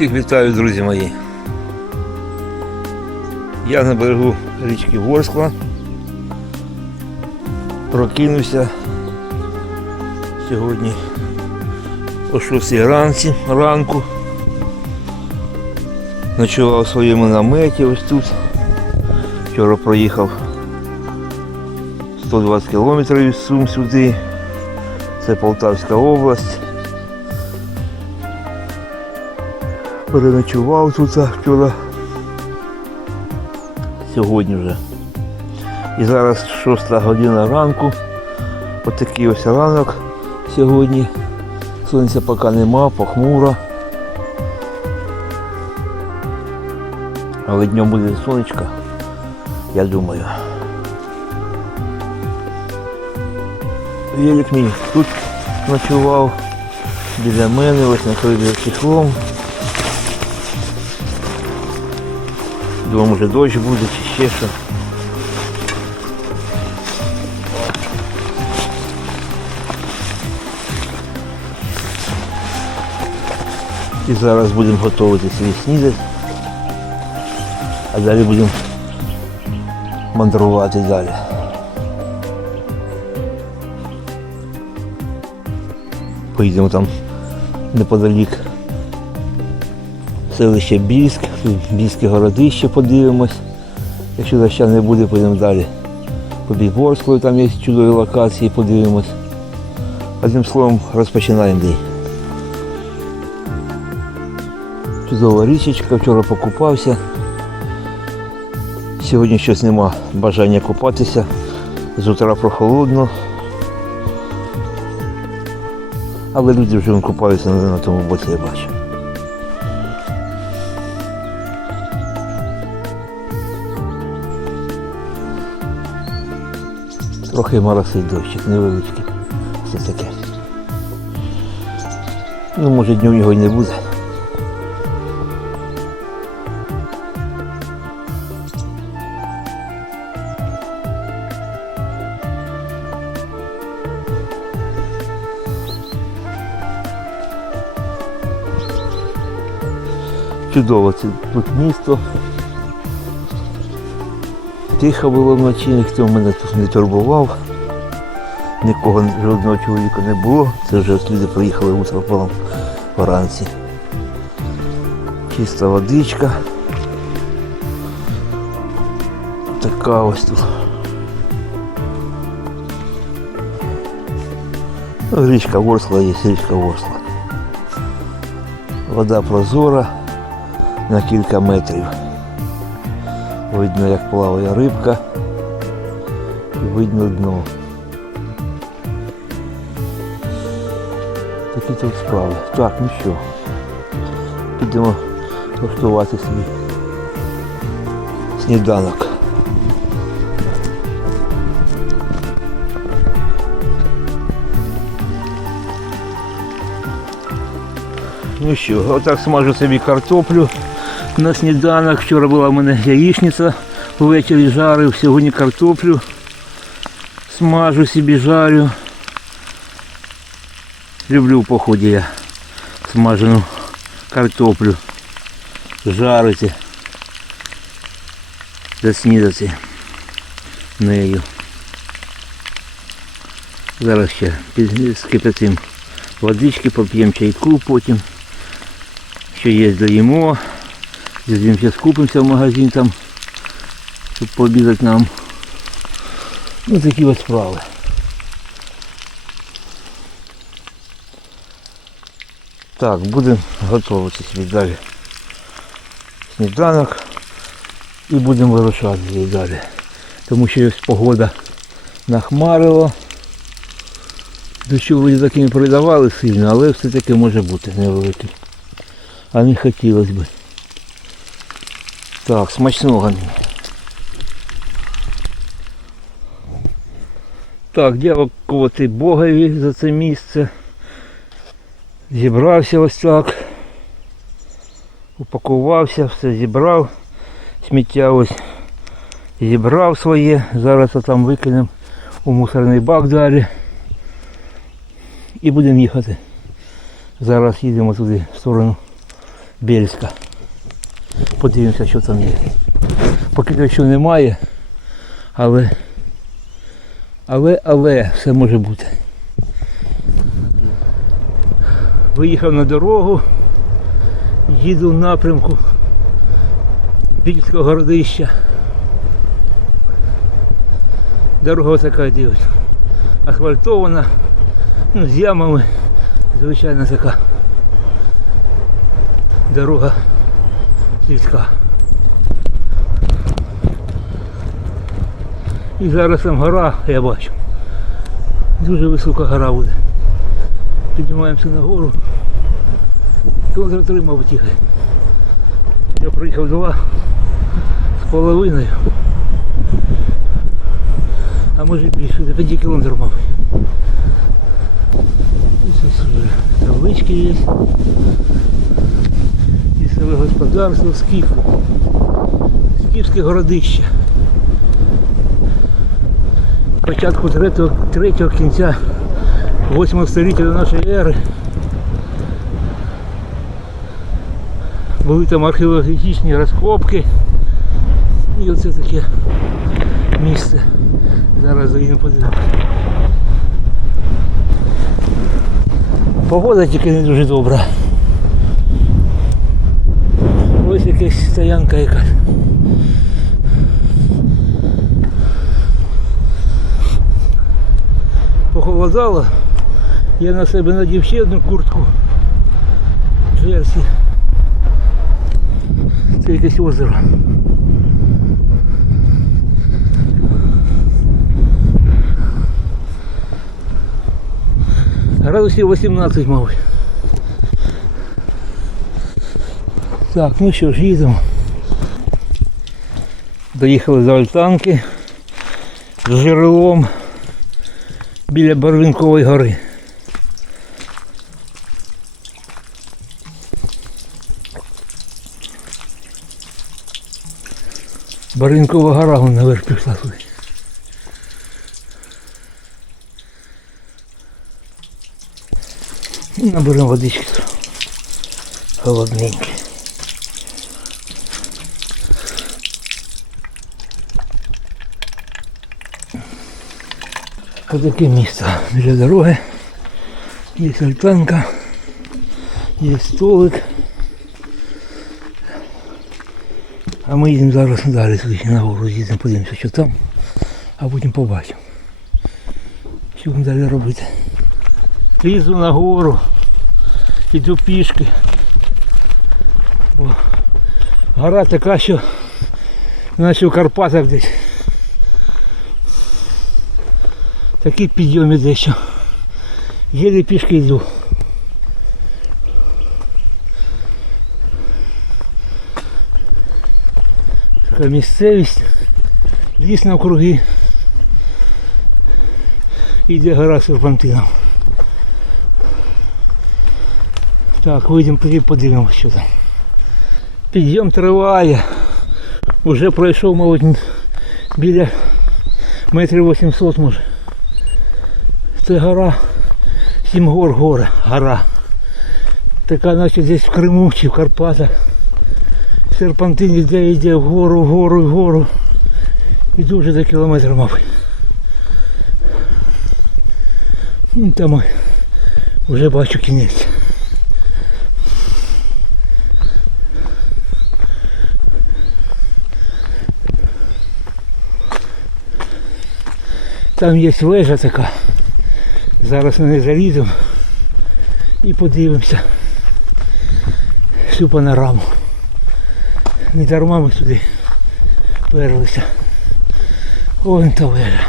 Усіх вітаю, друзі мої. Я на берегу річки Ворскла. Прокинувся сьогодні о 6 ранці, ранку. Ночував у своєму наметі ось тут. Вчора проїхав 120 кілометрів від Сум сюди. Це Полтавська область. Переночував тут вчора. Сьогодні вже. І зараз 6 година ранку. Ось такий ось ранок сьогодні. Сонця поки нема, похмуро. Але днем буде сонечко, я думаю. Велик мій тут ночував біля мене, ось накрив чехлом. Думаю, може дощ буде чи ще що. І зараз будемо готувати свій снідать. А далі будемо мандрувати далі. Поїдемо там неподалік селище Більськ, Більське городище подивимось. Якщо доща не буде, поїдемо далі. По Біборську, там є чудові локації, подивимось. Одним словом, розпочинаємо день. Чудова річечка, вчора покупався. Сьогодні щось нема бажання купатися. З утра прохолодно. Але люди вже купаються на тому боці, я бачу. Трохи моросить дощик, невеличкий. Все таке. Ну, може днем його й не буде. Чудово це тут місто. Тихо було вночі, ніхто мене тут не турбував. Нікого, жодного чоловіка не було. Це вже люди приїхали утром вранці. Чиста водичка. Така ось тут. Ну, Річка Ворсла є, річка Ворсла. Вода прозора на кілька метрів. Видно, як плаває рибка і видно дно. Такі тут справи. Так, ну що, підемо влаштувати собі сніданок. Ну що, отак смажу собі картоплю на сніданок. Вчора була в мене яєчниця, ввечері жарив, сьогодні картоплю. Смажу собі жарю. Люблю в поході я смажену картоплю. Жарити. Заснідати нею. Зараз ще скипятим водички, поп'ємо чайку потім. Що є, доїмо. Зійдемо зараз купимося в магазин там, щоб пообідати нам. Ну такі ось справи. Так, будемо готувати собі далі. Сніданок і будемо вирушати далі. Тому що погода нахмарила. Дощу вроді таки не передавали сильно, але все-таки може бути невеликий. А не хотілося б. Так, смачного мені. Так, дякувати Богові за це місце. Зібрався ось так. Упакувався, все зібрав. Сміття ось зібрав своє. Зараз там викинемо у мусорний бак далі. І будемо їхати. Зараз їдемо туди в сторону Бельська. Подивимося, що там є. Поки дощу немає, але, але, але все може бути. Виїхав на дорогу, їду в напрямку Більського городища. Дорога така дивиться. Асфальтована, ну, з ямами, звичайно така дорога сільська. І зараз там гора, я бачу. Дуже висока гора буде. Піднімаємося на гору. Кілометр три, мабуть, їхати. Я проїхав два з половиною. А може більше, до 5 кілометрів, мабуть. І тут таблички є. Лісове господарство, Скіф. Скіфське городище. Початку третього, третього кінця 8 століття до нашої ери. Були там археологічні розкопки. І оце таке місце. Зараз заїдемо подивимося. Погода тільки не дуже добра. Ось якась стоянка якась. Похолодало. Я на себе надів ще одну куртку. Джерсі. Це якесь озеро. Градусів 18, мабуть. Так, ну що ж, їдемо. Доїхали до Альтанки з джерелом біля Барвінкової гори. Барвінкова гора вон наверх пішла туди. І наберемо водички холодненькі. Таке місце біля дороги. Є альтанка, є столик. А ми їдемо зараз далі на гору, їдемо, подивимося, що там, а потім побачимо. Що будемо далі робити. Лізу на гору, іду пішки. Бо гора така, що наче в Карпатах десь. Такий підйом іде, що єлі пішки йду. Така місцевість, ліс навкруги. Іде гора серпантином. Так, вийдемо тоді подивимося, що там. Підйом триває. Уже пройшов, мабуть, біля метрів 800 може. Це гора, сім гор гора, гора. Така наче десь в Криму чи в Карпатах. Серпантин йде, йде вгору, вгору, вгору. Іду вже за кілометр, мабуть. Ну, Там вже бачу кінець. Там є вежа така. Зараз на заліземо і подивимося всю панораму. Не дарма ми сюди перлися. Та вежа.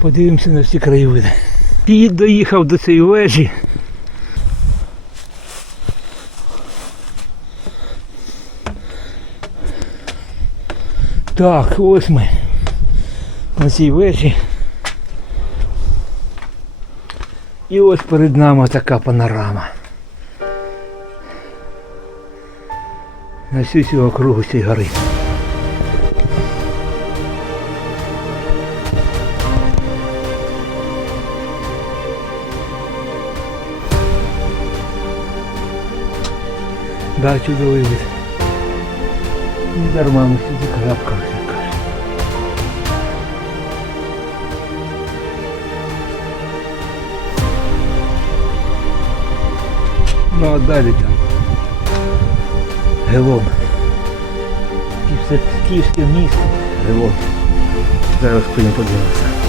Подивимося на всі краєвиди. І доїхав до цієї вежі. Так, ось ми на цій вежі. І ось перед нами така панорама. На всю цю округу цієї гори. Да, чудовий вид. Не дарма ми сюди крапкались. Ну а далі там. Гелон. Київське місто. Гелон. Зараз будемо подивитися.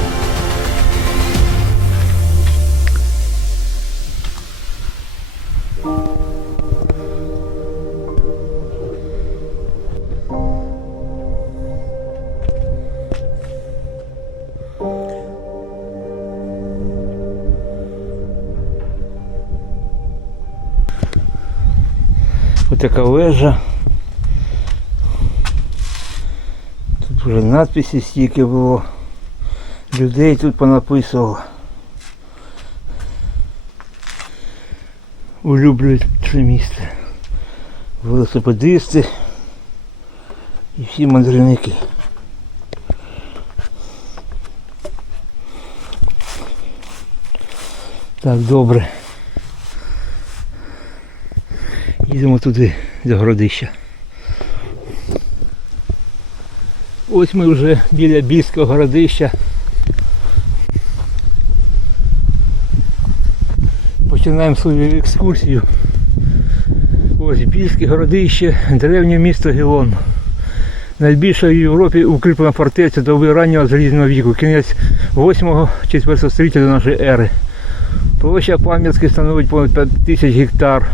Така вежа. Тут вже надписи стільки було. Людей тут понаписувало. Улюблюють це місце. Велосипедисти і всі мандрівники. Так, добре. Їдемо туди, до городища. Ось ми вже біля Більського городища. Починаємо свою екскурсію. Ось Більське городище, древнє місто Гілон. Найбільша в Європі укріплена фортеця доби раннього залізного віку, кінець 8-4 століття до нашої ери. Площа пам'ятки становить понад 5 тисяч гектар,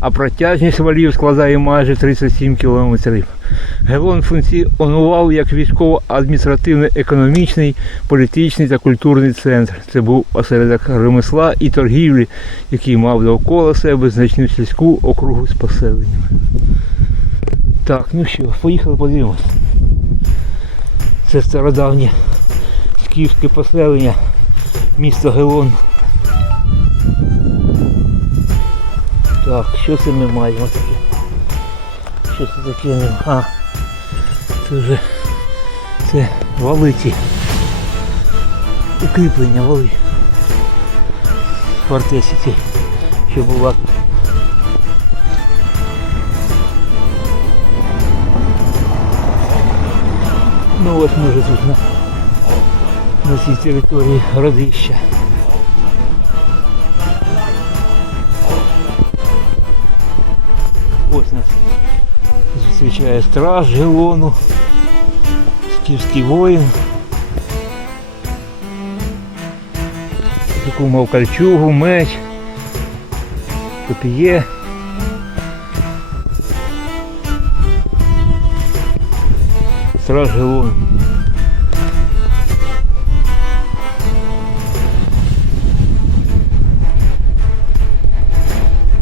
а протяжність валів складає майже 37 кілометрів. Гелон функціонував як військово-адміністративний, економічний, політичний та культурний центр. Це був осередок ремесла і торгівлі, який мав довкола себе значну сільську округу з поселеннями. Так, ну що, поїхали подивимось. Це стародавнє скіфське поселення, місто Гелон. Так, що це ми маємо таке? Що це таке? А, це вже це вали ці. Укріплення вали. Фортеці ці, що була. Ну ось ми вже тут на, на цій території родища. Зустрічає страж Гелону, скіфський воїн. Таку мав кольчугу, меч, копіє. Страж Гелону.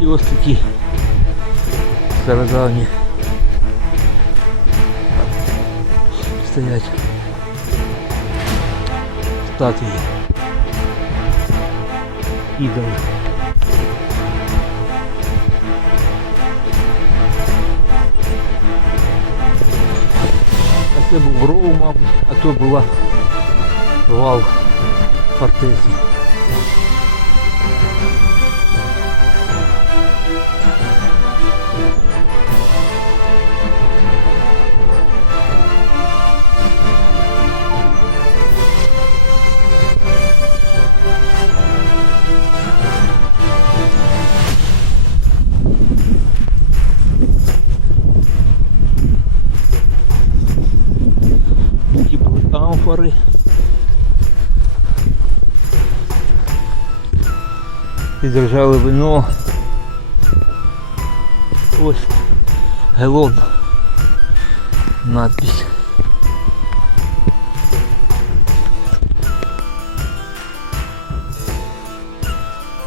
І ось такі стародавні стоять статуї ідол. А це був ров, мабуть, а то була вал фортеці. І держали вино. Ось гелон. Надпись.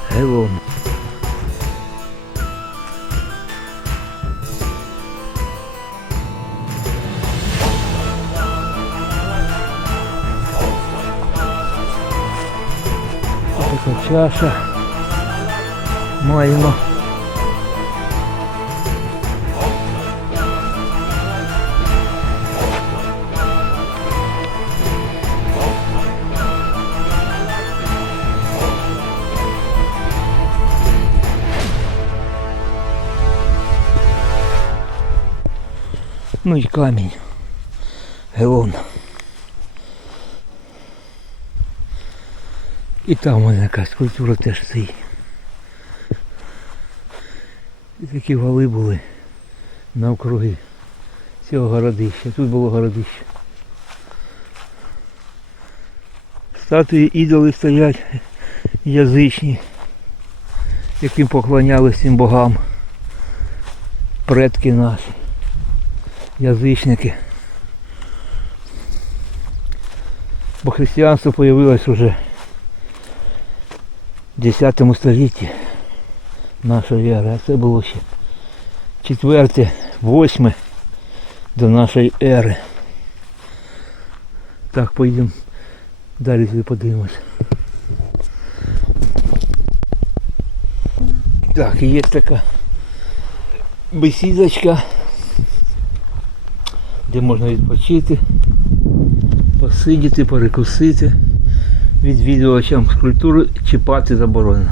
Гелон. Така чаша. Маємо. Ну і камінь. Гелон. І там у мене якась культура теж стоїть. І такі вали були навкруги цього городища. Тут було городище. Статуї ідоли стоять язичні, яким поклонялися цим богам. Предки наші, язичники. Бо християнство появилось уже в 10 столітті нашої ери, а це було ще четверте, восьме до нашої ери. Так, поїдемо далі сюди подивимось. Так, є така бесідочка, де можна відпочити, посидіти, перекусити. Відвідувачам скульптури чіпати заборонено.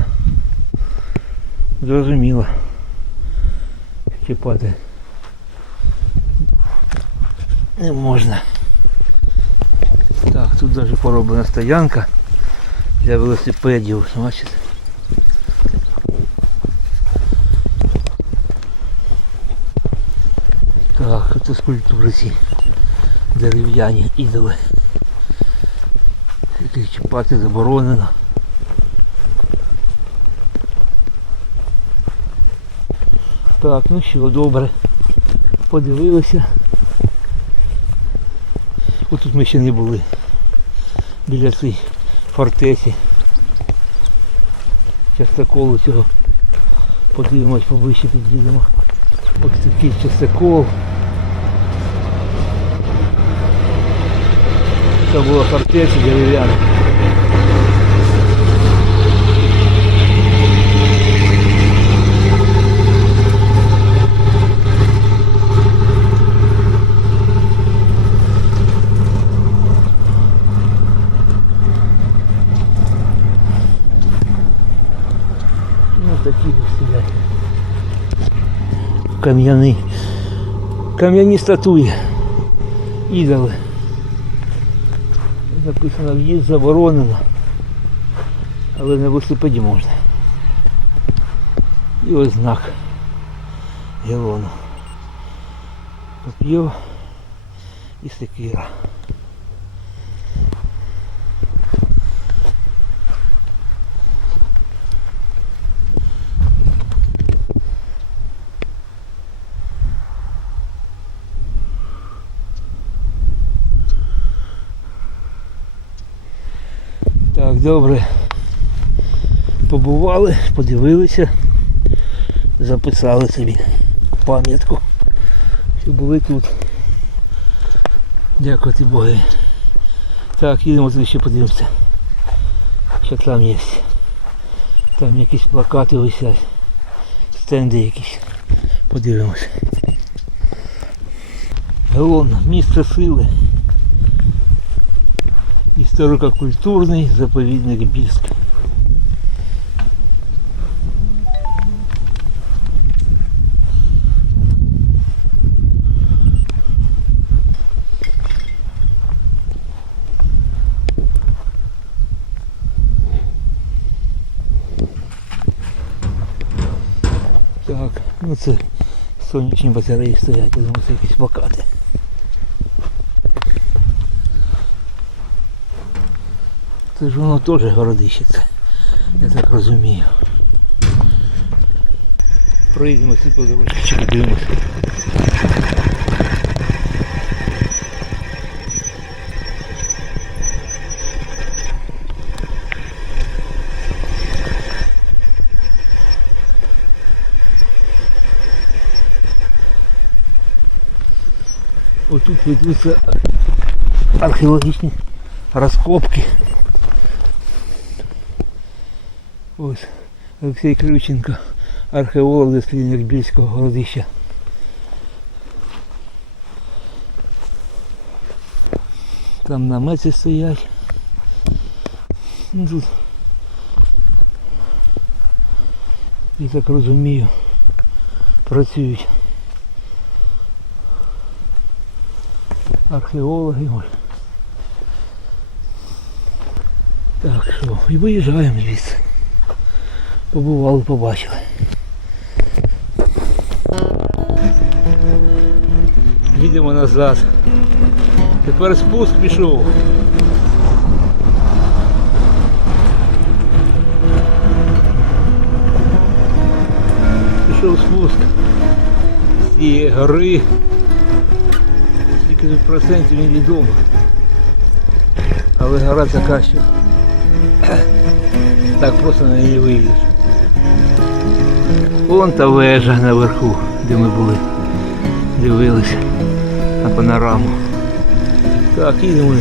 Зрозуміло. Чіпати не можна. Так, тут навіть пороблена стоянка для велосипедів, бачите. Так, це скульптури ці дерев'яні ідоли. Яких чіпати заборонено. Так, ну що, добре. Подивилися. Отут ми ще не були. Біля цієї фортеці. Частоколу цього. Подивимось поближче під'їдемо. Ось такий частокол. Це була фортеця дерев'яна. Ну такі стоять. Кам'яні. Кам'яні статуї. Ідоли. Написано в'їзд заборонено. Але на велосипеді можна. І ось знак Гелону. Коп'є і секира. Так, добре. Побували, подивилися, записали собі пам'ятку, що були тут. Дякувати Богу. Так, їдемо туди ще подивимося. Що там є. Там якісь плакати висять. Стенди якісь. Подивимося. Гелон, місце сили. Історико-культурний заповідник Більськ. Так, ну це сонячні батареї стоять, я думаю, це якісь плакати. Це ж воно теж городище це. Я так розумію. Проїдемо всі по дорожці, чи подивимося. Отут ведуться археологічні розкопки. Ось Олексій Ключенко, археолог дослідник Більського городища. Там намети стоять. Ну, тут, я так розумію, працюють археологи. Так що, і виїжджаємо звідси. Побували, побачили. Їдемо назад. Тепер спуск пішов. Пішов спуск з цієї гори. Скільки тут процентів невідомо. Але гора така, що так просто на неї вийдеш. Вон та вежа наверху, де ми були. Дивилися на панораму. Так, їдемо